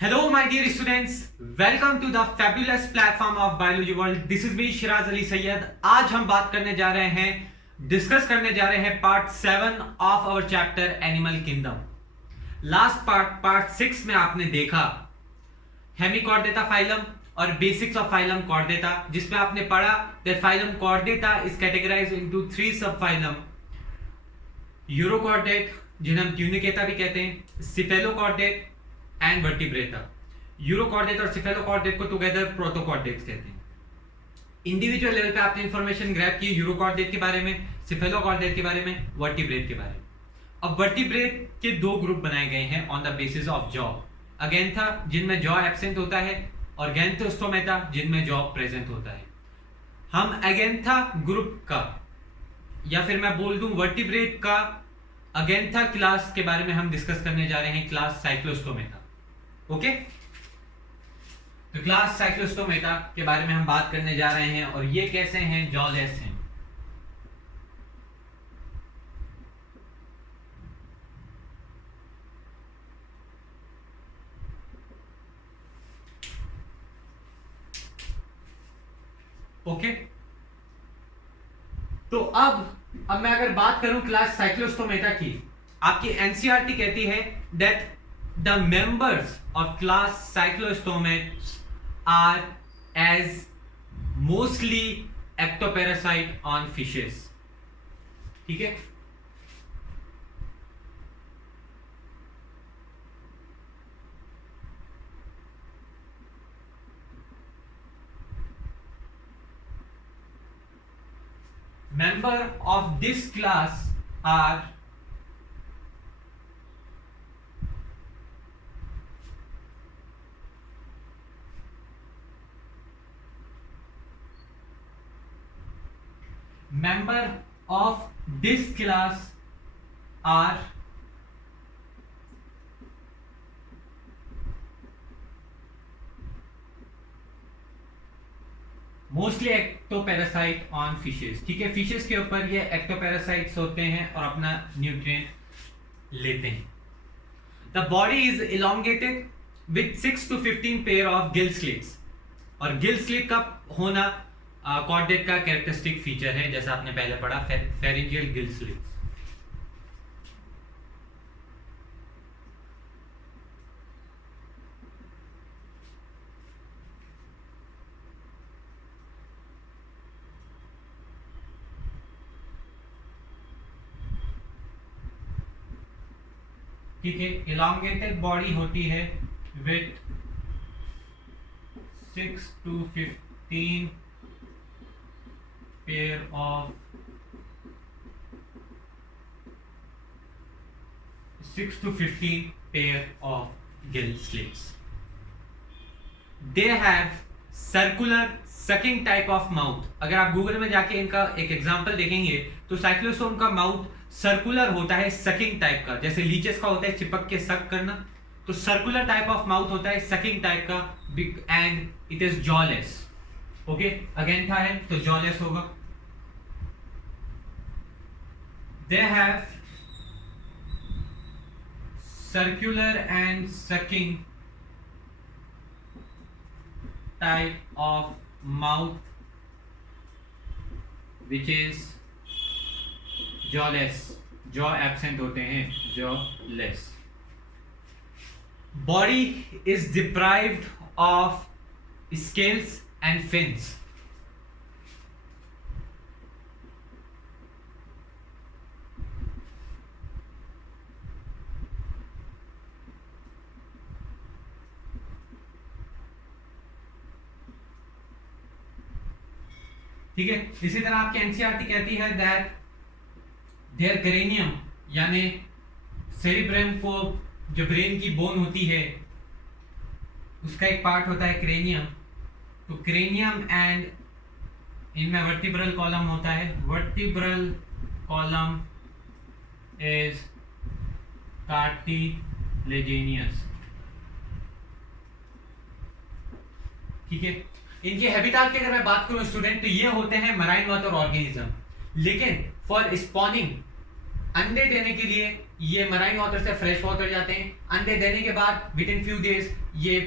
Hello, my dear students. Welcome to the fabulous platform of Biology World. This is me, Siraj Ali Syed. आज हम बात करने जा रहे हैं, डिस्कस करने जा रहे हैं part 7 of our chapter animal kingdom. Last part 6 में आपने देखा हेमिकॉर्डेटा फाइलम और बेसिक्स ऑफ फाइलम कॉर्डेटा, जिसमें आपने पढ़ा that phylum chordata is categorised into 3 sub phylum. Urochordate, जिन्हें हम ट्यूनिकेटा भी कहते हैं, सिफेलोकॉर्डेट एंड वर्टिब्रेटा. यूरोकॉर्डेट और सिफेलोकॉर्डेट को टुगेदर प्रोटोकॉर्डेट्स कहते हैं. इंडिविजुअल लेवल पे आपने इंफॉर्मेशन ग्रैब की यूरोकॉर्डेट के बारे में, सिफेलोकॉर्डेट के बारे में, वर्टिब्रेट के बारे में. अब वर्टिब्रेट के 2 ग्रुप बनाए गए हैं on the basis of jaw. Agnatha, जिनमें जॉ एब्सेंट होता है, और गैंथोस्टोमेटा, जिनमें जॉ प्रेजेंट होता है. हम अगेंथा ग्रुप का, या फिर मैं बोल दूं वर्टिब्रेट का अगेंथा क्लास के बारे में हम डिस्कस करने जा रहे हैं, क्लास साइक्लोस्टोमेटा. ओके, तो क्लास साइक्लोस्टोमेटा के बारे में हम बात करने जा रहे हैं, और ये कैसे हैं? जॉलेस हैं. ओके, तो अब मैं अगर बात करूं क्लास साइक्लोस्टोमेटा की, आपकी एनसीईआरटी कहती है that the members of class cyclostomates are as mostly ectoparasite on fishes. ठीक है, member of this class are member of this class are mostly ectoparasite on fishes. ठीक है, फिशेस के ऊपर ये एक्टोपैरासाइट्स होते हैं और अपना न्यूट्रिएंट लेते हैं. The body is elongated with 6 to 15 pair of gill slits, और गिल स्लिट का होना कॉर्डेट का कैरेक्टरिस्टिक फीचर है, जैसा आपने पहले पढ़ा फेरिंजियल गिल स्लिट्स. ठीक है, इलांगेटेड बॉडी होती है with 6 to 15 pair of 6 to 15 pair of gill slits. They have circular sucking type of mouth. अगर आप गूगल में जाके इनका एक एग्जांपल देखेंगे तो साइक्लोस्टोम का माउथ सर्कुलर होता है, सकिंग टाइप का. जैसे लीचेस का होता है चिपक के सक करना, तो सर्कुलर टाइप ऑफ माउथ होता है, सकिंग टाइप का, and it is jawless. Okay, agnatha है तो जॉलेस होगा. They have circular and sucking type of mouth which is jawless. Jaw absent होते हैं, jawless. Body is deprived of scales and fins. ठीक है, इसी तरह आपकी एनसीईआरटी कहती है दैट देयर क्रेनियम, यानी सेरिब्रम को जो ब्रेन की बोन होती है उसका एक पार्ट होता है क्रेनियम. तो क्रेनियम एंड इनमें वर्टिब्रल कॉलम होता है. Vertebral column is cartilaginous. ठीक है, इनके हैबिटाट की अगर मैं बात करूं स्टूडेंट, तो ये होते हैं मराइन वाटर ऑर्गेनिज्म. लेकिन फॉर स्पॉनिंग, अंडे देने के लिए ये मराइन वाटर से फ्रेश वाटर जाते हैं, अंडे देने के बाद विद इन फ्यू डेज ये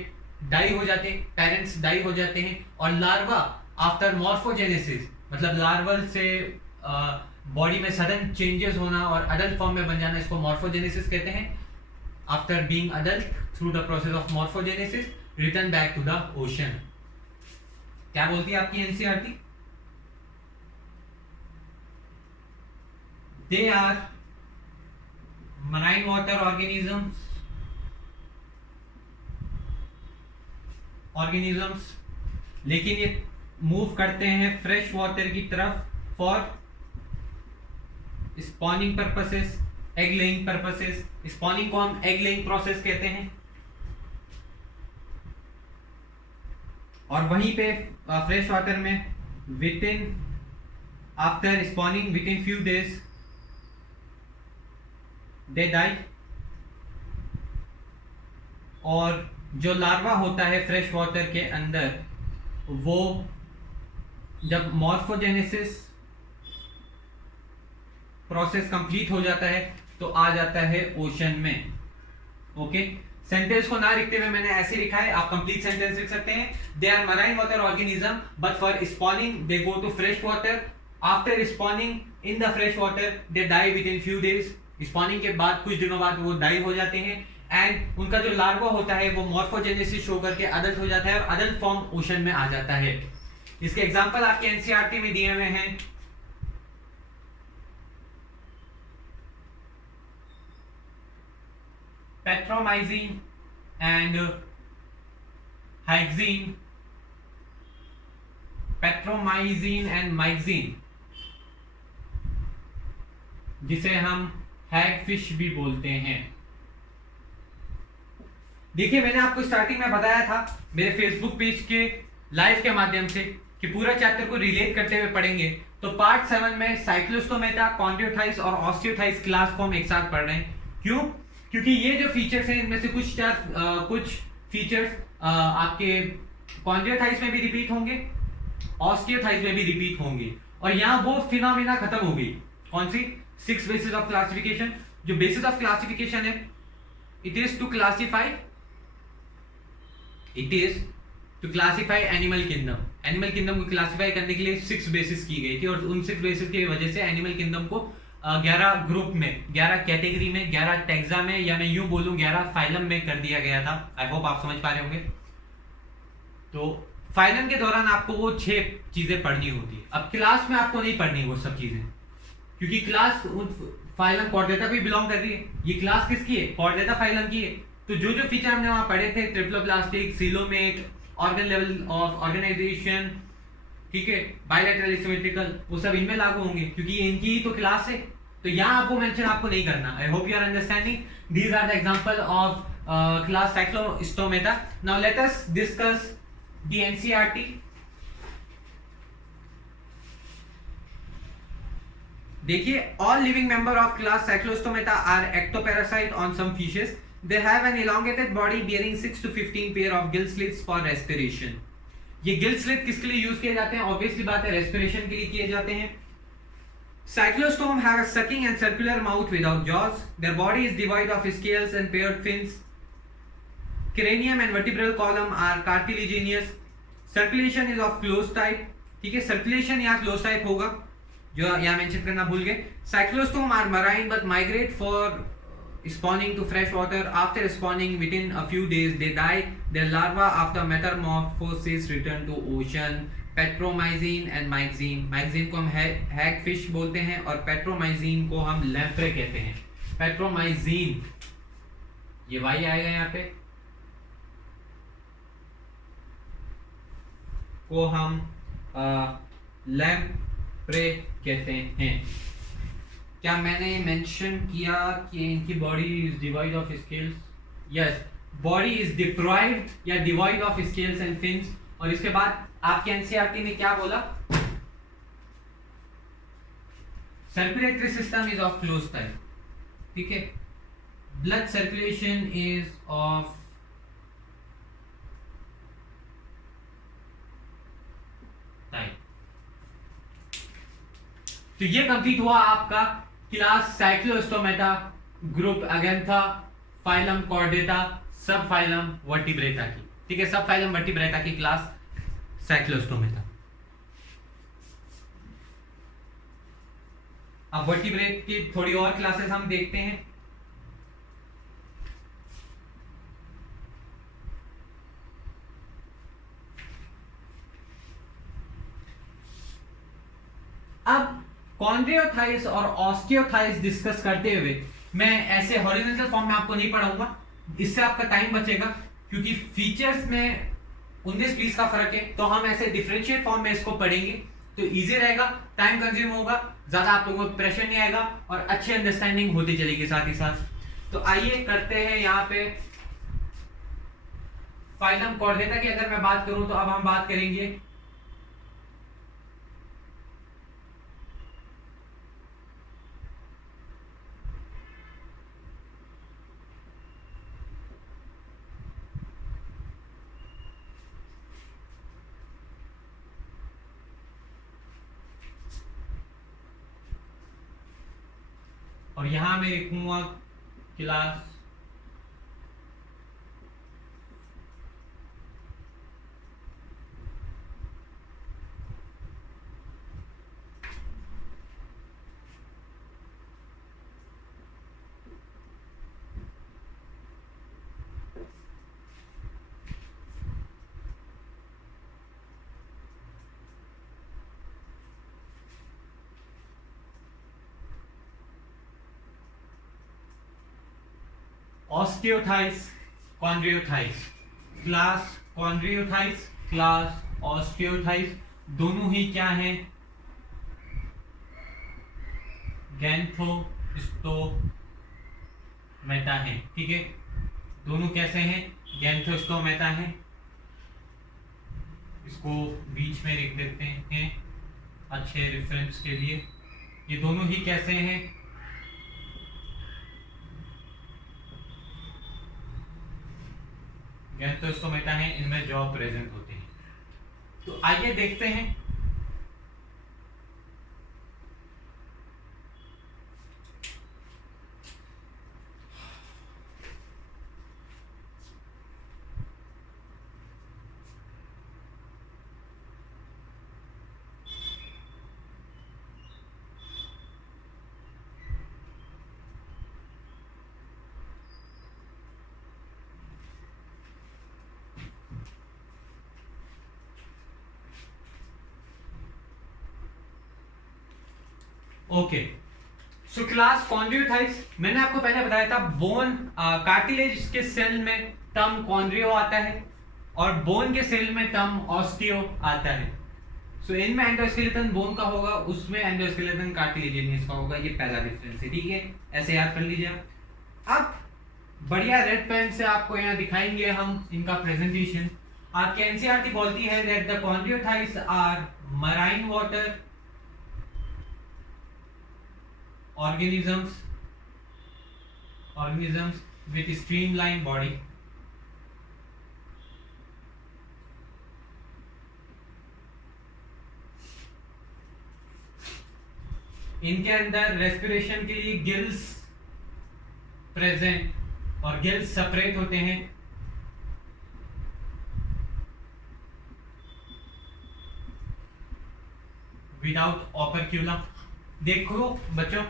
डाई हो जाते हैं, पेरेंट्स डाई हो जाते हैं, और लार्वा आफ्टर मॉर्फोजेनेसिस, मतलब लार्वल से बॉडी में सडन चेंजेस होना और अडल्ट फॉर्म में बन जाना, इसको मॉर्फोजेनेसिस कहते हैं। After being adult through the process of morphogenesis return back to the ocean. क्या बोलती है आपकी NCERT? They are marine water organisms, लेकिन ये मूव करते हैं फ्रेश वाटर की तरफ for spawning purposes, egg laying purposes. Spawning को हम एग लेइंग प्रोसेस कहते हैं। और वहीं पे फ्रेश वाटर में within after spawning within few days they die, और जो लार्वा होता है फ्रेश वाटर के अंदर वो जब मॉर्फोजेनेसिस प्रोसेस कंप्लीट हो जाता है तो आ जाता है ओशन में। ओके, सेंटेंस को ना लिखते हुए मैंने ऐसे लिखा है, आप कंप्लीट सेंटेंस लिख सकते हैं। They are marine water organism but for spawning they go to fresh water, after spawning in the fresh water they die within few days. Spawning के बाद कुछ दिनों बाद वो डाई हो जाते हैं, एंड उनका जो लार्वा होता है वो मॉर्फोजेनेसिस शो करके अडल्ट हो जाता है और अडल्ट फॉर्म ओशन में आ जाता है। इसके एग्जांपल आपके एनसीईआरटी में दिए हुए हैं। पेट्रोमाइसिन एंड हाइक्सिन, पेट्रोमाइसिन एंड माइक्सिन, जिसे हम हैगफिश भी बोलते हैं। देखिए, मैंने आपको स्टार्टिंग में बताया था मेरे फेसबुक पेज के लाइव के माध्यम से कि पूरा चैप्टर को रिलेट करते हुए पढ़ेंगे। तो पार्ट 7 में साइक्लोस्टोमेटा, कॉन्ड्रियोथाइस और ऑस्टियोथाइस क्लास को हम एक साथ पढ़ रहे हैं। क्यों? क्योंकि ये जो फीचर्स हैं इनमें से कुछ फीचर्स आपके कॉन्ड्रियोथाइस में भी रिपीट होंगे, ऑस्टियोथाइस में भी रिपीट होंगे, और यहाँ वो फिनोमेना खत्म हो गई। कौन सी? 6 बेसिस ऑफ क्लासिफिकेशन। जो बेसिस ऑफ क्लासिफिकेशन है, it is to classify animal kingdom. Animal kingdom को क्लासिफाई करने के लिए 6 बेसिस की गई थी, और उन 6 बेसिस की वजह से एनिमल किंगडम को 11 ग्रुप में, 11 कैटेगरी में, 11 टैक्सा में, या मैं यूं बोलूं 11 फाइलम में कर दिया गया था। आई होप आप समझ पा रहे होंगे। तो फाइलम के दौरान आपको वो 6 चीजें पढ़नी होती। अब क्लास में आपको नहीं पढ़नी वो सब चीजें, क्योंकि क्लास फाइलम कॉर्डेटा भी बिलोंग कर रही है। ये क्लास किसकी है? कॉर्डेटा फाइलम की है। तो जो जो फीचर हमने वहां पढ़े थे, triploblastic, coelomate, organ level of organisation, ठीक है, बायलैटरल सिमेट्रिकल, वो सब इनमें लागू होंगे, क्योंकि ये इनकी ही तो क्लास है। तो यहाँ आपको मेंशन आपको नहीं करना। I hope you are understanding. These are the example of class cyclostomata. Now let us discuss the NCERT. देखिए, all living member of class cyclostomata are ectoparasite on some fishes. They have an elongated body bearing 6 to 15 pair of gill slits for respiration. ये gill slit किसके लिए use किए जाते हैं? Obviously बात है, respiration के लिए किए जाते हैं। Cyclostome have a sucking and circular mouth without jaws. Their body is devoid of scales and paired fins. Cranium and vertebral column are cartilaginous. Circulation is of closed type. ठीक है, circulation यहाँ closed type होगा, जो यहाँ mention करना भूल गए। Cyclostome are marine but migrate for spawning to fresh water. After spawning within a few days they die. Their larvae after metamorphosis return to ocean. Petromyzine and myxine. myxine को हम hagfish बोलते हैं और petromyzine को हम lamprey कहते हैं। petromyzine, ये y आएगा यहाँ पे, को हम lamprey कहते हैं। क्या मैंने मेंशन किया कि इनकी body is devoid of scales? Yes, body is deprived या devoid of scales and fins. और इसके बाद आपके एनसीईआरटी ने क्या बोला? Circulatory system is of close type. ठीक है, blood circulation is of type. तो ये कंप्लीट हुआ आपका class cyclostomata group agnatha, phylum chordata, sub phylum vertebrata की, ठीक है, सब फाइलम वर्टिब्रेटा की क्लास साइक्लोस्टोमेटा। अब वर्टिब्रेट की थोड़ी और क्लासेस हम देखते हैं। अब कॉन्ड्रियोथाइस और ऑस्टियोथाइस डिस्कस करते हुए मैं ऐसे हॉरिजॉन्टल फॉर्म में आपको नहीं पढ़ाऊंगा, इससे आपका टाइम बचेगा, क्योंकि फीचर्स में 19-20 का फर्क है, तो हम ऐसे डिफरेंशिएट फॉर्म में इसको पढ़ेंगे तो इजी रहेगा, टाइम कंज्यूम होगा, ज्यादा आप लोगों को प्रेशर नहीं आएगा और अच्छी अंडरस्टैंडिंग होती चलेगी साथ ही साथ। तो आइए करते हैं यहाँ पे फाइलम कॉर्डेटा की अगर मैं बात करूं तो अब हम बात करेंगे और यहां मैं लिखूंगा क्लास ऑस्टियोथाइस, कॉन्ड्रियोथाइस, क्लास कॉन्ड्रियोथाइस, क्लास ऑस्टियोथाइस, दोनों ही क्या हैं, गैंथोस्टोमेटा है, ठीक है, दोनों कैसे हैं, गैंथोस्टोमेटा है, इसको बीच में लिख देते हैं अच्छे रेफरेंस के लिए। ये दोनों ही कैसे हैं, गैंथोस्टोमेटा है, इनमें जॉ प्रेजेंट होते हैं। तो आइए देखते हैं ओके। सो क्लास कॉन्ड्रियोथाइस, मैंने आपको पहले बताया था बोन कार्टिलेज के सेल में टर्म कॉन्ड्रियो आता है और बोन के सेल में टर्म ऑस्टियो आता है। सो इनमें एंडोस्केलेटन बोन का होगा, उसमें एंडोस्केलेटन कार्टिलेजिनियस का होगा, ये पहला डिफरेंस है, ठीक है, ऐसे याद कर लीजिए। अब बढ़िया रेड पेन से आपको यहाँ दिखाएंगे हम इनका प्रेजेंटेशन। आपके एनसीईआरटी बोलती है that the chondrichthyes are marine water organisms with streamlined body, इनके अंदर रेस्पिरेशन के लिए गिल्स प्रेजेंट और गिल्स सेपरेट होते हैं। विदाउट ऑपरक्यूलम, देखो बच्चों,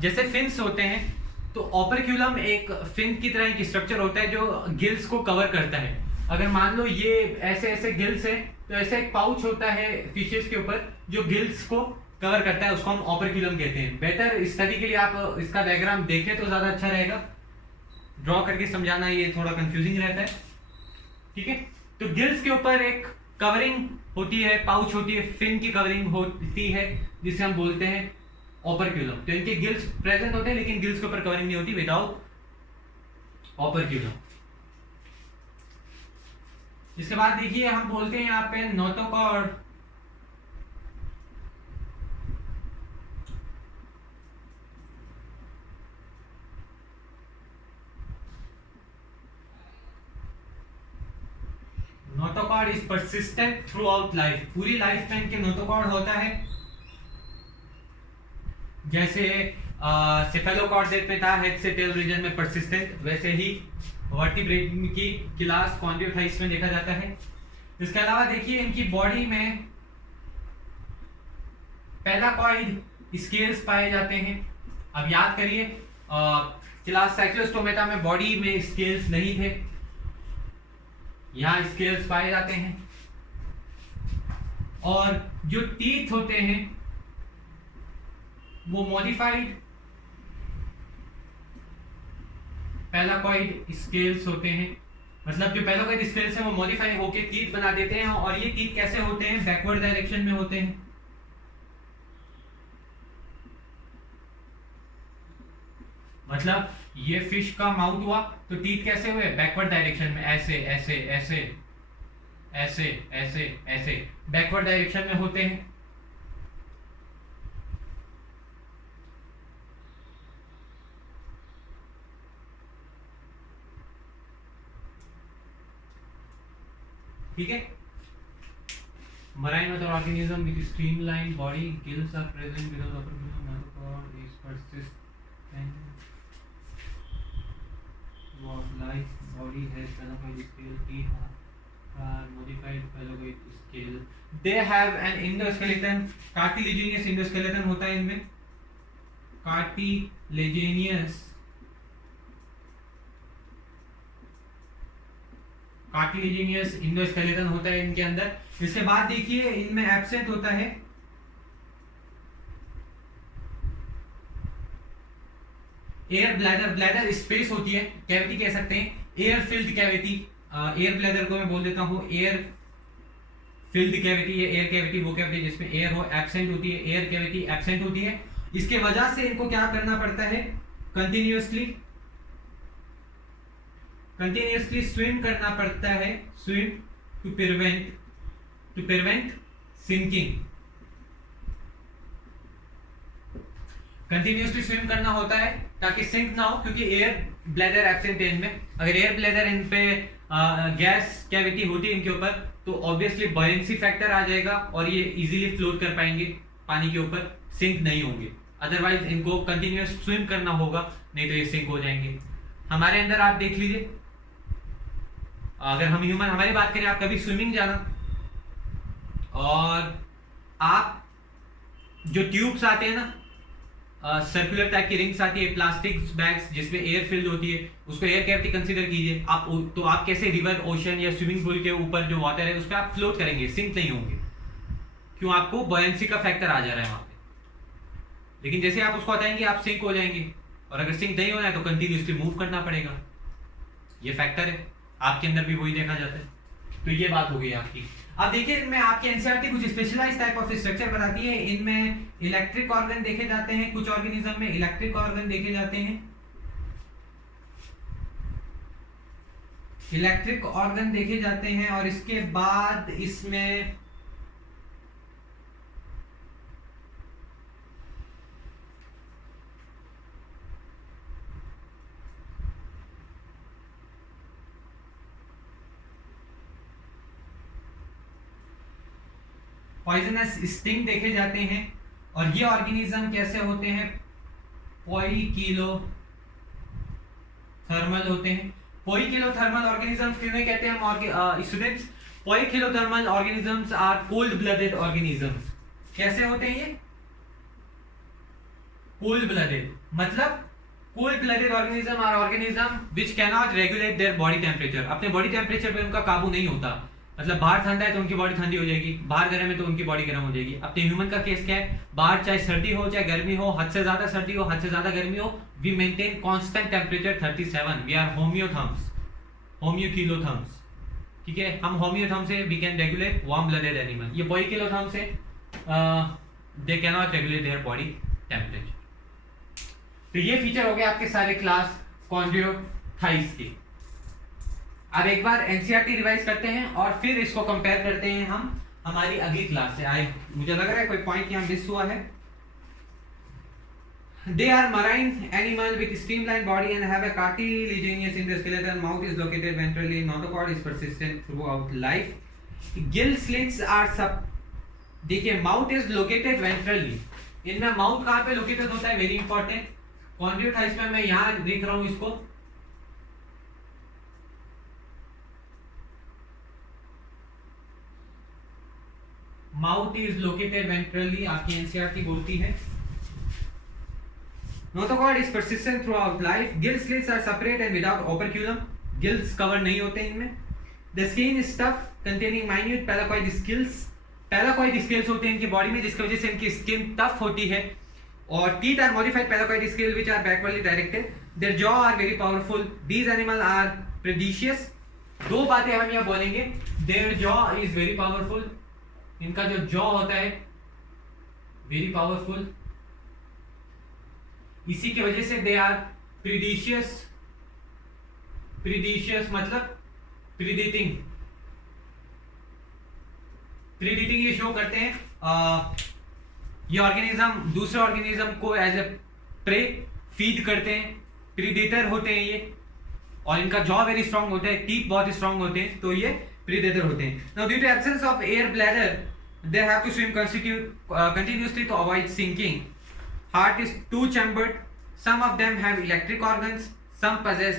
जैसे फिन्स होते हैं तो ऑपरक्यूलम एक फिन की तरह एक स्ट्रक्चर होता है जो गिल्स को कवर करता है। अगर मान लो ये ऐसे ऐसे गिल्स है तो ऐसे एक पाउच होता है फिशेस के ऊपर जो गिल्स को कवर करता है, उसको हम ऑपरक्यूलम कहते हैं। बेटर स्टडी के लिए आप इसका डायग्राम देखें तो ज्यादा अच्छा रहेगा, ड्रॉ करके समझाना ये थोड़ा कंफ्यूजिंग रहता है, ठीक है। तो गिल्स के ऊपर एक कवरिंग होती है, पाउच होती है, फिन की कवरिंग होती है जिसे हम बोलते हैं ऑपरक्यूलम। तो इनके गिल्स प्रेजेंट होते हैं लेकिन गिल्स के ऊपर कवरिंग नहीं होती विदाउट ऑपरक्यूलम। इसके बाद देखिए हम बोलते हैं यहाँ पे notochord, notochord is persistent throughout life, पूरी लाइफ टाइम के नोटोकॉर्ड होता है। जैसे सेफेलोकॉर्डेट में था हेड से टेल रीजन में परसिस्टेंट, वैसे ही वर्टिब्रेट की क्लास कॉन्ड्रियोथाइस में देखा जाता है। इसके अलावा देखिए इनकी बॉडी में पैलाकॉइड स्केल्स पाए जाते हैं। अब याद करिए क्लास साइक्लोस्टोमेटा में बॉडी में स्केल्स नहीं थे, यहां स्केल्स पाए जाते हैं। और जो टीथ होते हैं वो मॉडिफाइड पैलाकॉइड स्केल्स होते हैं, मतलब जो पैलाकॉइड स्केल्स हैं वो मॉडिफाई होके टीथ बना देते हैं। और ये टीथ कैसे होते हैं? बैकवर्ड डायरेक्शन में होते हैं। मतलब ये फिश का माउथ हुआ तो टीथ कैसे हुए? बैकवर्ड डायरेक्शन में, ऐसे ऐसे ऐसे ऐसे ऐसे ऐसे बैकवर्ड डायरेक्शन में होते हैं। ठीक है। Marine other organism with streamlined body, gills are present below the upper mouth is persistent. Like body has phalangoid scale, teeth are modified phalangoid scale. They have an endoskeleton, cartilaginous endoskeleton होता है इनमें, cartilaginous endoskeleton होता है इनके अंदर। इसके बाद देखिए इनमें एब्सेंट होता है एयर ब्लैडर। ब्लैडर स्पेस होती है, कैविटी कह सकते हैं, air filled cavity. Air bladder को मैं बोल देता हूं एयर फिल्ड कैविटी। ये एयर कैविटी वो कैविटी जिसमें एयर हो, एब्सेंट होती है, एयर कैविटी एब्सेंट होती है। इसके वजह से इनको क्या करना पड़ता है? कंटिन्यूअसली स्विम करना पड़ता है, swim to prevent sinking. Continuously swim करना होता है ताकि सिंक ना हो, क्योंकि एयर ब्लैडर एब्सेंट है इनमें। अगर एयर ब्लैडर इन पे गैस कैविटी होती है इनके ऊपर तो ऑब्वियसली बॉयंसी फैक्टर आ जाएगा और ये इजीली फ्लोट कर पाएंगे पानी के ऊपर, सिंक नहीं होंगे। अदरवाइज इनको कंटिन्यूअस स्विम करना होगा, नहीं तो ये सिंक हो जाएंगे। हमारे अंदर आप देख लीजिए, अगर हम ह्यूमन हमारी बात करें, आप कभी स्विमिंग जाना और आप जो ट्यूब्स आते हैं ना, सर्कुलर टाइप की रिंग्स आती है, प्लास्टिक बैग्स जिसमें एयर फिल्ड होती है, उसको एयर कैविटी कंसीडर कीजिए आप। तो आप कैसे रिवर, ओशन या स्विमिंग पूल के ऊपर जो वाटर है उस पर आप फ्लोट करेंगे, सिंक नहीं होंगे। क्यों? आपको बॉयंसी का फैक्टर आ जा रहा है वहां पे। लेकिन जैसे आप उसको हटाएंगे आप सिंक हो जाएंगे, और अगर सिंक नहीं होना है तो कंटिन्यूसली मूव करना पड़ेगा। ये फैक्टर है, आपके अंदर भी वही देखा जाता है। तो ये बात हो गई आपकी। अब देखिए इनमें आपके एनसीईआरटी कुछ स्पेशलाइज्ड टाइप ऑफ स्ट्रक्चर बताती है। इनमें इलेक्ट्रिक ऑर्गन देखे जाते हैं, कुछ ऑर्गेनिज्म में इलेक्ट्रिक ऑर्गन देखे जाते हैं, इलेक्ट्रिक ऑर्गन देखे जाते हैं। और इसके बाद इसमें पॉइजनस स्टिंग देखे जाते हैं। और ये ऑर्गेनिज्म कैसे होते हैं? पॉइकिलोथर्मल होते हैं। पॉइकिलोथर्मल ऑर्गेनिजम्स किन्हें कहते हैं हम students? Poikilothermal organisms are cold blooded organisms. कैसे होते हैं ये? कोल्ड ब्लडेड, मतलब cold blooded organism are organism which can not regulate their body temperature. अपने बॉडी टेम्परेचर पे उनका काबू नहीं होता। मतलब बाहर ठंडा है तो उनकी बॉडी ठंडी हो जाएगी, बाहर गर्म है तो उनकी बॉडी गर्म हो जाएगी। अपने ह्यूमन का केस क्या है? बाहर चाहे सर्दी हो चाहे गर्मी हो, हद से ज्यादा सर्दी हो हद से ज्यादा गर्मी हो, we maintain constant temperature 37। We are homeokilotherms. ठीक है, हम होम्योथर्म्स से we can regulate warm blooded animal. ये पॉइकिलोथर्म्स से they can not regulate their body temperature. तो ये फीचर हो गए आपके सारे क्लास कॉन्ड्रियोथाइस के। अब एक बार एनसीईआरटी रिवाइज करते हैं और फिर इसको कंपेयर करते हैं हम हमारी अगली क्लास से। मुझे लग रहा है कोई पॉइंट यहाँ मिस हुआ है। They are marine animal with streamlined body and have a cartilaginous endoskeleton. Mouth is located ventrally. Notochord is persistent throughout life. Gill slits are देखिए माउथ इज लोकेटेड वेंट्रली, इनमें माउथ कहाँ पे located होता है, very important. कॉन्ड्रियोथाइस में मैं यहां लिख रहा हूं इसको, माउथ इज लोकेटेड वेंट्रली, आपकी एनसीईआरटी बोलती है। Notochord is persistent throughout life. Gill slits are separate and without operculum, gills cover नहीं होते इनमें। The skin is tough containing minute placoid scales, placoid scales होते हैं इनकी बॉडी में जिसकी वजह से इनकी स्किन टफ होती है। और teeth are modified पैराकॉइड skill which are backwardly directed. There jaw are very powerful. These animal are प्रेडिशियस। दो बातें हम यहाँ बोलेंगे, there jaw is very powerful, इनका जो जॉ होता है वेरी पावरफुल, इसी की वजह से दे आर प्रीडिशियस। प्रीडिशियस मतलब प्रीडेटिंग, प्रीडेटिंग ये शो करते हैं। ये ऑर्गेनिज्म दूसरे ऑर्गेनिज्म को एज ए प्रे फीड करते हैं, प्रीडेटर होते हैं ये। और इनका जॉ वेरी स्ट्रांग होता है, टीथ बहुत स्ट्रांग होते हैं, तो ये प्रीडेटर होते हैं। Now due to absence of air bladder they have to swim continuously to avoid sinking. Heart is two chambered. Some of them have electric organs, some possess,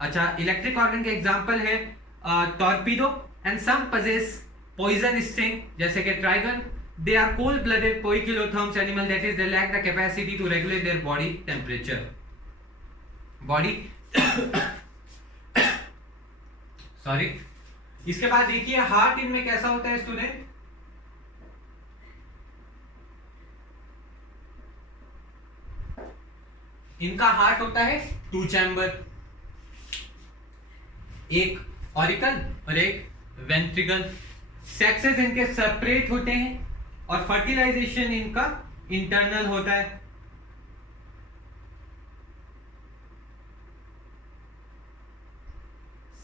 अच्छा इलेक्ट्रिक ऑर्गन के example है torpedo, and some possess poison sting जैसे कि ट्राइगन। They are cold blooded poikilotherms animal, that is they lack the capacity to regulate their body temperature, body sorry। इसके बाद देखिए heart इनमें कैसा होता है स्टूडेंट, इनका हार्ट होता है टू चैम्बर, एक ऑरिकल और एक वेंट्रिकल। सेक्सेस इनके सेपरेट होते हैं और फर्टिलाइजेशन इनका इंटरनल होता है।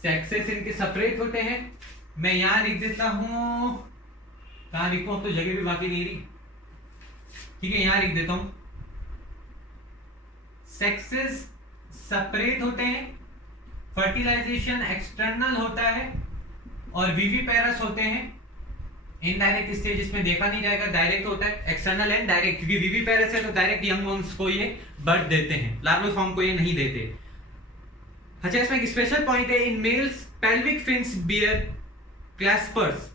सेक्सेस इनके सेपरेट होते हैं। मैं यहां लिख देता हूं, कहां लिखूं, अब तो जगह भी बाकी नहीं रही, ठीक है यहां लिख देता हूं। सेक्सेस सेपरेट होते हैं, फर्टिलाइजेशन एक्सटर्नल होता है और विविपेरस होते हैं। इनडायरेक्ट स्टेज इसमें देखा नहीं जाएगा, डायरेक्ट होता है, एक्सटर्नल एंड डायरेक्ट, क्योंकि विविपेरस है तो डायरेक्ट यंग वंस को ये बर्थ देते हैं, लार्वल फॉर्म को ये नहीं देते। अच्छा इसमें एक स्पेशल पॉइंट है, in males pelvic fins bear claspers.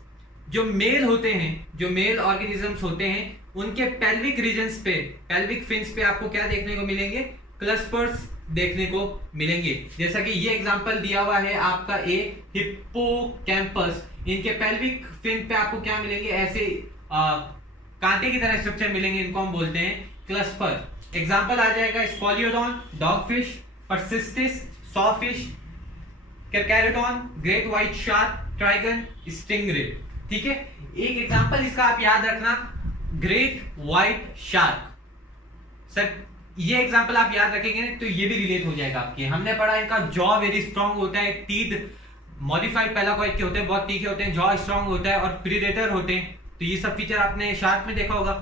जो मेल होते हैं, जो मेल ऑर्गेनिजम्स होते हैं, उनके पेल्विक रीजन्स पे, पेल्विक फिन्स पे आपको क्या देखने को मिलेंगे, क्लस्पर्स देखने को मिलेंगे। जैसा कि ये एग्जांपल दिया हुआ है आपका ए हिप्पोकैम्पस, इनके पेल्विक फिन पे आपको क्या मिलेंगे, ऐसे कांटे की तरह स्ट्रक्चर मिलेंगे, इनको हम बोलते हैं क्लस्पर। एग्जांपल आ जाएगा scoliodon dogfish, pristis sawfish, carcharodon great white shark, trygon stingray. ठीक है, एक एग्जांपल इसका आप याद रखना, ग्रेट व्हाइट शार्क। सर ये एग्जांपल आप याद रखेंगे तो ये भी रिलेट हो जाएगा आपके। हमने पढ़ा इनका जॉ वेरी स्ट्रांग होता है, टीथ मॉडिफाइड पैलाकॉइड के होते हैं, बहुत तीखे होते हैं, जॉ स्ट्रांग होता है और प्रीडेटर होते हैं। तो ये सब फीचर आपने शार्क में देखा होगा,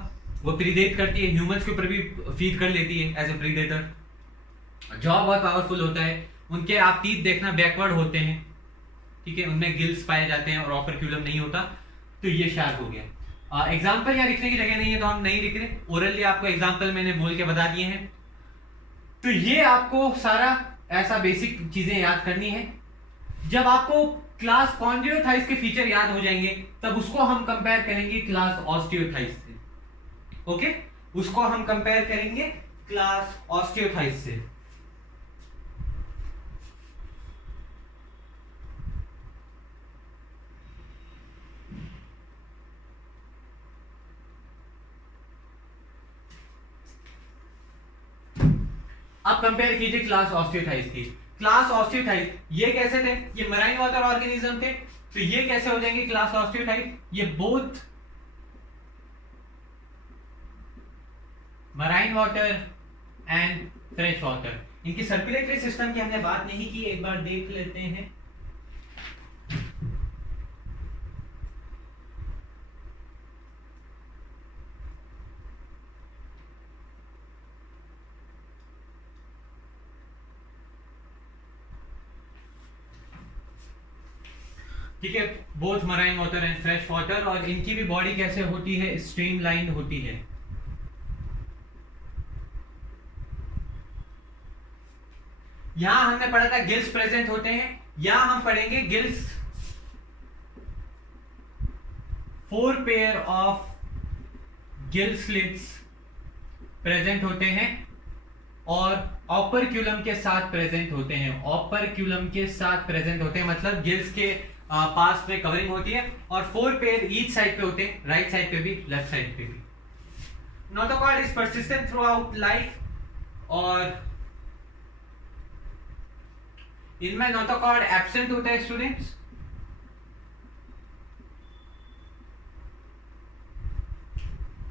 वो प्रीडेट करती है, ह्यूमंस के ऊपर भी फीड कर लेती है एज ए प्रीडेटर। जॉ बहुत पावरफुल होता है, उनके आप टीथ देखना बैकवर्ड होते हैं, ठीक है, उनमें गिल्स पाए जाते हैं और ऑपरक्यूलम नहीं होता। तो ये शार्क हो गया। एग्जाम्पल यहाँ लिखने की जगह नहीं है तो हम नहीं लिख रहे, ओरली आपको एग्जाम्पल मैंने बोल के बता दिए हैं। तो ये आपको सारा ऐसा बेसिक चीजें याद करनी है। जब आपको क्लास कॉन्ड्रियोथाइस के फीचर याद हो जाएंगे तब उसको हम कंपेयर करेंगे क्लास ऑस्टियोथाइस से। ओके, उसको हम कंपेयर करेंगे क्लास ऑस्टियोथाइस से। अब कंपेयर कीजिए क्लास ऑस्टियोथाइस की। क्लास ऑस्टियोथाइस ये कैसे थे, ये मराइन वाटर ऑर्गेनिज्म थे, तो ये कैसे हो जाएंगे क्लास ऑस्टियोथाइस, ये both marine water and fresh water. इनकी सर्कुलेटरी सिस्टम की हमने बात नहीं की, एक बार देख लेते हैं। ठीक है, both marine water and fresh water, और इनकी भी बॉडी कैसे होती है, स्ट्रीमलाइन होती है। यहां हमने पढ़ा था गिल्स प्रेजेंट होते हैं, यहां हम पढ़ेंगे gills 4 pair of gill slits present होते हैं और ऑपरक्यूलम के साथ प्रेजेंट होते हैं, ऑपरक्यूलम के साथ प्रेजेंट होते हैं, मतलब गिल्स के पास में कवरिंग होती है और 4 पेयर ईच साइड पे होते हैं, राइट साइड पे भी लेफ्ट साइड पे भी। Notochord is persistent throughout life और इनमें नोटोकॉर्ड एब्सेंट होता है स्टूडेंट्स,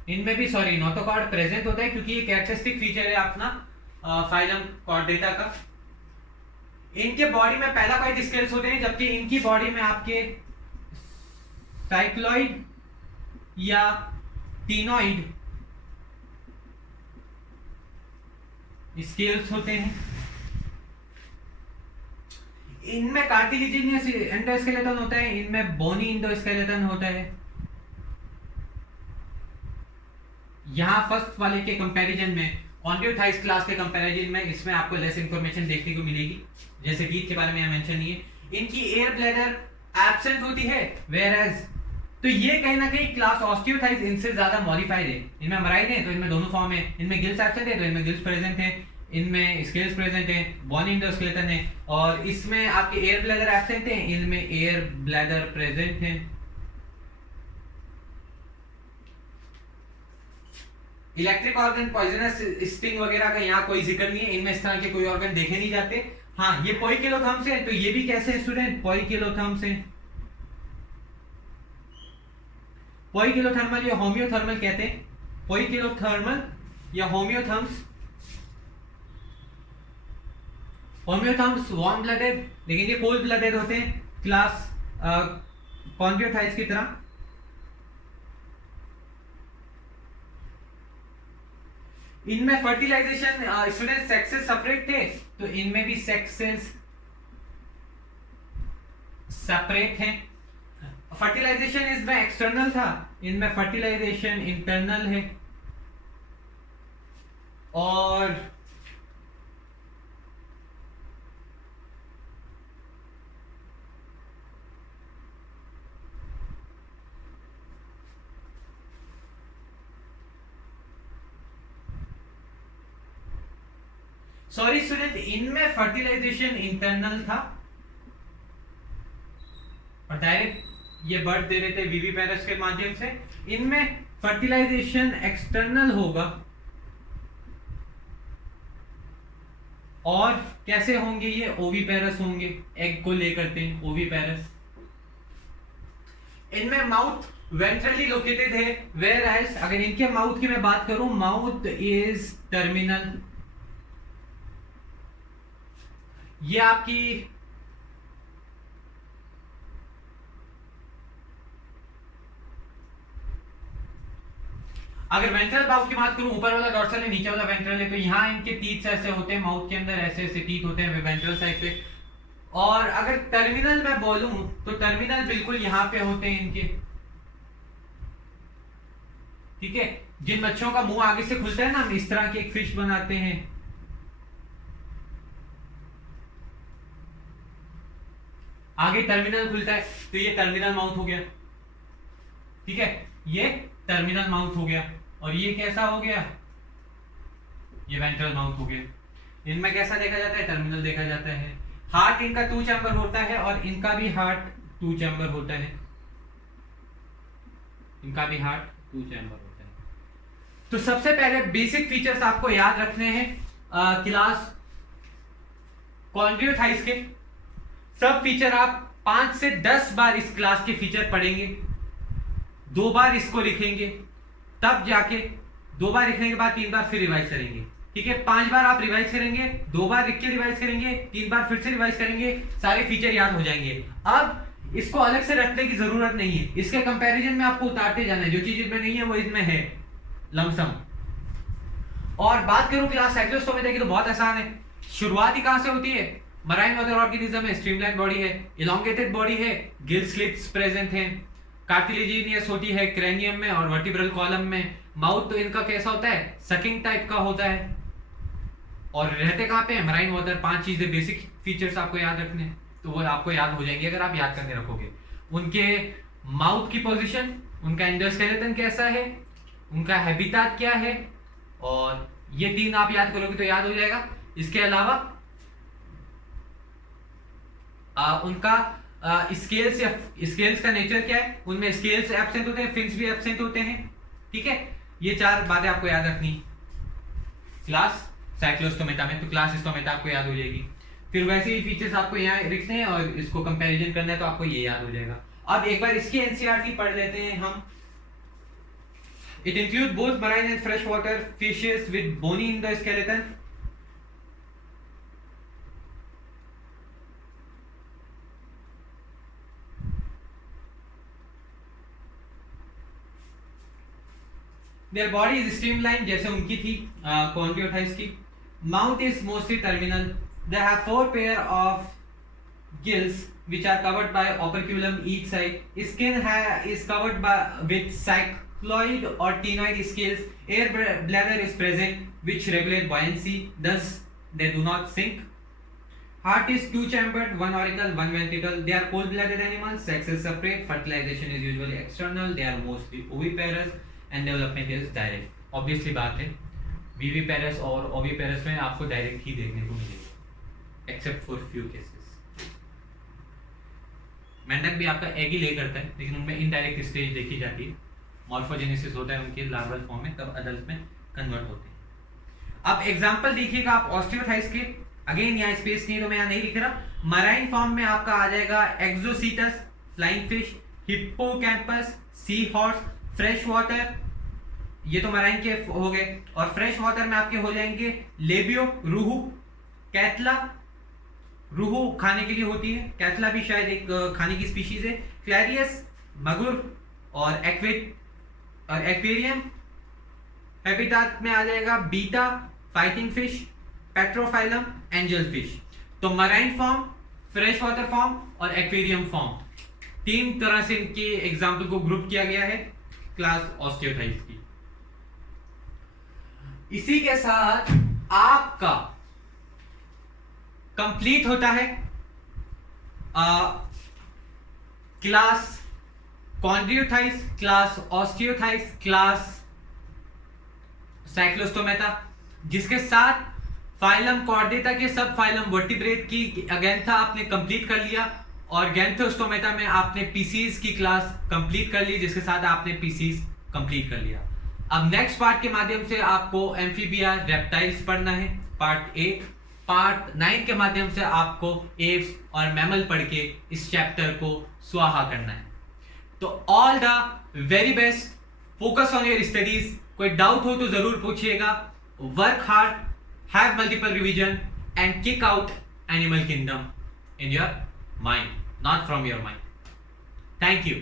इनमें भी सॉरी नोटोकॉर्ड प्रेजेंट होता है क्योंकि ये कैरेक्टरिस्टिक फीचर है अपना फाइलम कॉर्डेटा का। इनके बॉडी में पैलाकॉइड स्केल्स होते हैं जबकि इनकी बॉडी में आपके साइक्लॉइड या टीनॉइड स्केल्स होते हैं। इनमें कार्टिलेजिनियस एंडोस्केलेटन होता है, इनमें बोनी एंडोस्केलेटन होता है। यहां फर्स्ट वाले के कंपैरिजन में कॉन्ड्रियोथाइस क्लास के कंपैरिजन में इसमें आपको लेस इंफॉर्मेशन देखने को मिलेगी, जैसे टीथ के बारे में यहाँ मेंशन नहीं है। इनकी एयर ब्लैडर एब्सेंट होती है वेयरएज, तो ये कहीं ना कहीं क्लास ऑस्टियोथाइस इनसे ज्यादा मॉडिफाइड है। इनमें मराइड है तो इनमें दोनों फॉर्म है, इनमें गिल्स एब्सेंट है तो इनमें गिल्स प्रेजेंट है, इनमें स्केल्स प्रेजेंट है, बोनी एंडोस्केलेटन है और इसमें आपके एयर ब्लैडर एब्सेंट है, इनमें एयर ब्लैडर प्रेजेंट है। इलेक्ट्रिक ऑर्गन, पॉइजनस स्टिंग वगैरह का यहाँ कोई जिक्र नहीं है, इनमें इस तरह के कोई ऑर्गन देखे नहीं जाते। हाँ, ये पोइकिलोथर्म्स है, तो ये भी कैसे है स्टूडेंट, पोइकिलोथर्म्स है। पोइकिलोथर्मल या होम्योथर्मल कहते हैं, पोइकिलोथर्मल या होम्योथर्म्स। होम्योथर्म्स वार्म ब्लडेड, लेकिन ये कोल्ड ब्लडेड होते हैं क्लास कॉन्ड्रियोथाइस की तरह। इनमें फर्टिलाइजेशन स्टूडेंट सेक्सेस सेपरेट थे तो इनमें भी सेक्सेस सेपरेट हैं। फर्टिलाइजेशन इसमें एक्सटर्नल था, इनमें फर्टिलाइजेशन इंटरनल है। और सॉरी स्टूडेंट, इनमें फर्टिलाइजेशन इंटरनल था और डायरेक्ट ये बर्थ दे रहे थे विविपेरस के माध्यम से। इनमें फर्टिलाइजेशन एक्सटर्नल होगा और कैसे होंगे ये, ओविपेरस होंगे, एग को लेकर थे ओविपेरस। इनमें माउथ वेंट्रली लोकेटेड है, वेयर एज अगर इनके माउथ की मैं बात करूं, माउथ इज टर्मिनल। ये आपकी अगर वेंट्रल माउथ की बात करूं, ऊपर वाला डॉर्सल है, नीचे वाला वेंट्रल है, तो यहां इनके टीथ ऐसे होते हैं, माउथ के अंदर ऐसे ऐसे टीथ होते हैं वेंट्रल साइड पे। और अगर टर्मिनल में बोलूं तो टर्मिनल बिल्कुल यहां पे होते हैं इनके, ठीक है। जिन बच्चों का मुंह आगे से खुलता है ना, हम इस तरह की एक फिश बनाते हैं, आगे टर्मिनल खुलता है, तो ये टर्मिनल माउथ हो गया, ठीक है, ये टर्मिनल माउथ हो गया। और ये कैसा हो गया, ये वेंट्रल माउथ हो गया। इनमें कैसा देखा जाता है, टर्मिनल देखा जाता है। हार्ट इनका 2 चैम्बर होता है और इनका भी हार्ट 2 चैम्बर होता है, इनका भी हार्ट 2 चैम्बर होता है। तो सबसे पहले बेसिक फीचर्स आपको याद रखने हैं क्लास कॉन्ड्रियोथाइस के। सब फीचर आप 5 से 10 बार इस क्लास के फीचर पढ़ेंगे, 2 बार इसको लिखेंगे, तब जाके 2 बार लिखने के बाद 3 बार फिर रिवाइज करेंगे, ठीक है। 5 बार आप रिवाइज करेंगे, 2 बार लिख के रिवाइज करेंगे, 3 बार फिर से रिवाइज करेंगे, सारे फीचर याद हो जाएंगे। अब इसको अलग से रटने की जरूरत नहीं है, इसके कंपैरिजन में आपको उतारते जाना है, जो चीज इसमें नहीं है वो इसमें है लमसम। और बात करूं क्लास साइक्लोस्टोमेटा की तो बहुत आसान है। शुरुआत ही कहां से होती है, मराइन मदर ऑर्गेनिज्म है, स्ट्रीमलाइन बॉडी है, इलोंगेटेड बॉडी है, गिल स्लिट्स प्रेजेंट हैं, कार्टिलेजिनियस होती है क्रेनियम में और वर्टिब्रल कॉलम में। माउथ तो इनका कैसा होता है, सकिंग टाइप का होता है, और रहते कहाँ पे हैं? Marine water. 5 चीजें बेसिक फीचर्स आपको याद रखने हैं, तो वो आपको याद हो जाएंगे अगर आप याद करने रखोगे। उनके माउथ की पोजीशन, उनका एंडोस्केलेटन कैसा है, उनका हैबिटाट क्या है, और ये 3 आप याद करोगे तो याद हो जाएगा। इसके अलावा उनका स्केल्स या स्केल्स का नेचर क्या है, उनमें स्केल्स एब्सेंट होते हैं, फिन्स भी एब्सेंट होते हैं। ठीक है, ये 4 बातें आपको याद रखनी। क्लास साइक्लोस्टोमेटा में, तो क्लास स्टोमेटा आपको याद हो जाएगी। फिर वैसे ही फीचर्स आपको यहाँ लिखने हैं और इसको कंपैरिजन करना है, तो आपको ये याद हो जाएगा। अब एक बार इसकी एनसीईआरटी पढ़ लेते हैं हम। It include both marine and fresh water fishes with bony in the skeleton. Their body is streamlined जैसे उनकी थी कॉन्ड्रियोथाइस की। Mouth is mostly terminal. They have 4 pair of gills which are covered by operculum each side. Skin is covered by with cycloid or ctenoid scales. Air bladder is present which regulate buoyancy. Thus they do not sink. Heart is 2-chambered, 1 auricle, 1 ventricle. They are cold-blooded animals. Sex is separate. Fertilization is usually external. They are mostly oviparous. And development is direct. Obviously बात है, viviparous और oviparous में आपको direct ही देखने को मिलेगा, except for few cases. मेंढक भी आपका एग ही ले करता है, लेकिन उनमें इनडायरेक्ट स्टेज देखी जाती है। मॉर्फोजेनेसिस होता है उनके लार्वल फॉर्म में, तब अडल्ट में कन्वर्ट होते हैं। अब एग्जांपल देखिएगा आप ऑस्टियोथाइस के। अगेन यहाँ स्पेस नहीं तो मैं यहाँ नहीं लिख रहा। मराइन फॉर्म में आपका आ जाएगा एक्सोसीटस flying fish, hippocampus, sea horse, fresh water, ये तो मराइन के हो गए। और फ्रेश वाटर में आपके हो जाएंगे लेबियो, रूहू, कैटला। रूहू खाने के लिए होती है, कैटला भी शायद एक खाने की स्पीशीज है। क्लैरियस, मगुर और एक्वेरियम। हैबिटाट में आ जाएगा betta, fighting fish, pterophyllum, angel fish. तो marine form, fresh water form और एक्वेरियम फॉर्म, 3 तरह से इनके एग्जाम्पल को ग्रुप किया गया है क्लास ऑस्टियोथाइस की। इसी के साथ आपका कंप्लीट होता है क्लास कॉन्ड्रियोथाइस, क्लास ऑस्टियोथाइस, क्लास साइक्लोस्टोमेटा, जिसके साथ फाइलम कॉर्डेटा के सब फाइलम वर्टिब्रेट की अगेंथा आपने कंप्लीट कर लिया, और गैंथोस्टोमेटा में आपने पीसीज की क्लास कंप्लीट कर ली, जिसके साथ आपने पीसीज कंप्लीट कर लिया। अब नेक्स्ट पार्ट के माध्यम से आपको एम्फीबिया, रेप्टाइल्स पढ़ना है, पार्ट 8। पार्ट 9 के माध्यम से आपको एव्स और मैमल पढ़ के इस चैप्टर को स्वाहा करना है। तो all the very best, focus on your studies. कोई डाउट हो तो जरूर पूछिएगा। Work hard, have multiple revision and kick out animal kingdom in your mind, not from your mind. Thank you.